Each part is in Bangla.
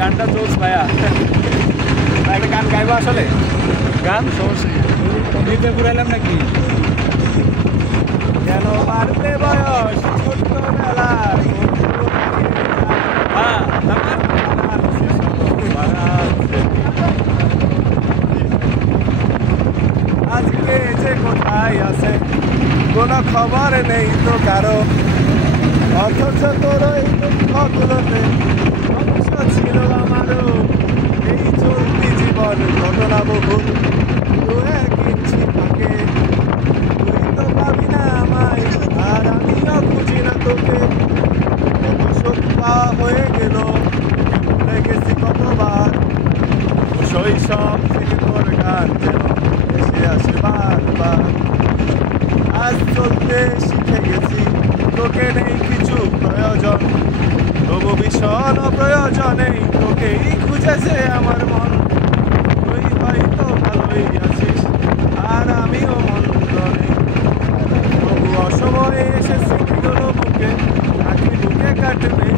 গানটা জোস ভাইয়া। একটা গান গাইবো আসলে? গান সমস্যা নিজে ঘুরাইলাম নাকি? কেন বাড়তে বয়স ছোট্টবেলার হ্যাঁ আজকে যে কোথায় আছে কোনো খবর নেই তো কারো, অথচ তোর এই দুঃখগুলোতে অংশ ছিল আমারও। এই চলতি জীবন ঘটনা বহুল, দু এক ইঞ্চি থাকে। তুই তো পাবি না আমায়, আর আমিও খুঁজি না তোকে। কত সত্যা হয়ে গেল, ভুলে গেছি কতবার। শৈশব থেকে তোর গান যেন এসে আসে বারবার। আজ চলতে শিখে গেছি, তোকে নেই কিছু প্রয়োজন, তবু ভীষণ প্রয়োজনেই তোকেই খুঁজেছে আমার মন। তুই হয়তো ভালোই আছিস, আর আমিও মন্দ নেই, তবু অসময়ে এসে স্মৃতিগুলো বুকে নাকি বুকে কাটবেই।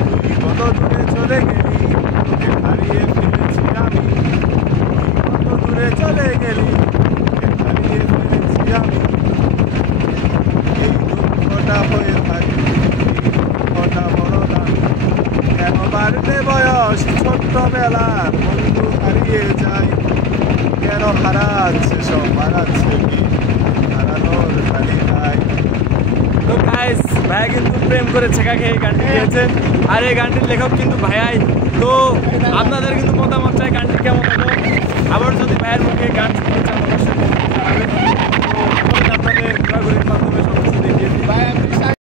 তুই কত দূরে চলে গেলি, তোকে হারিয়ে ফেলেছি আমি। তুই কত দূরে চলে গেলি, তোকে হারিয়ে ফেলেছি আমি। এই দুঃখটা হয়ে থাকে, দুঃখটা বড় দাম। কেন বাড়তে বয়স ছোট্টবেলার বন্ধু হারিয়ে যায়? কেন হারাচ্ছে সব হারাচ্ছে কি হারানোর তালিকায়? তো গাইস ভাইয়া কিন্তু প্রেম করে ছেঁকা খেয়ে গানটি গিয়েছে, আর এই গানটির লেখক কিন্তু ভাইয়াই। তো আপনাদের কিন্তু মতামত চাই গানটি কেমন হলো। আবার যদি ভাইয়ের মুখে গান শুনতে চান অবশ্যই জানাবেন। তো আপনাদের ঘোরাঘুরির মাধ্যমে সব কিছু দেখিয়ে দিই।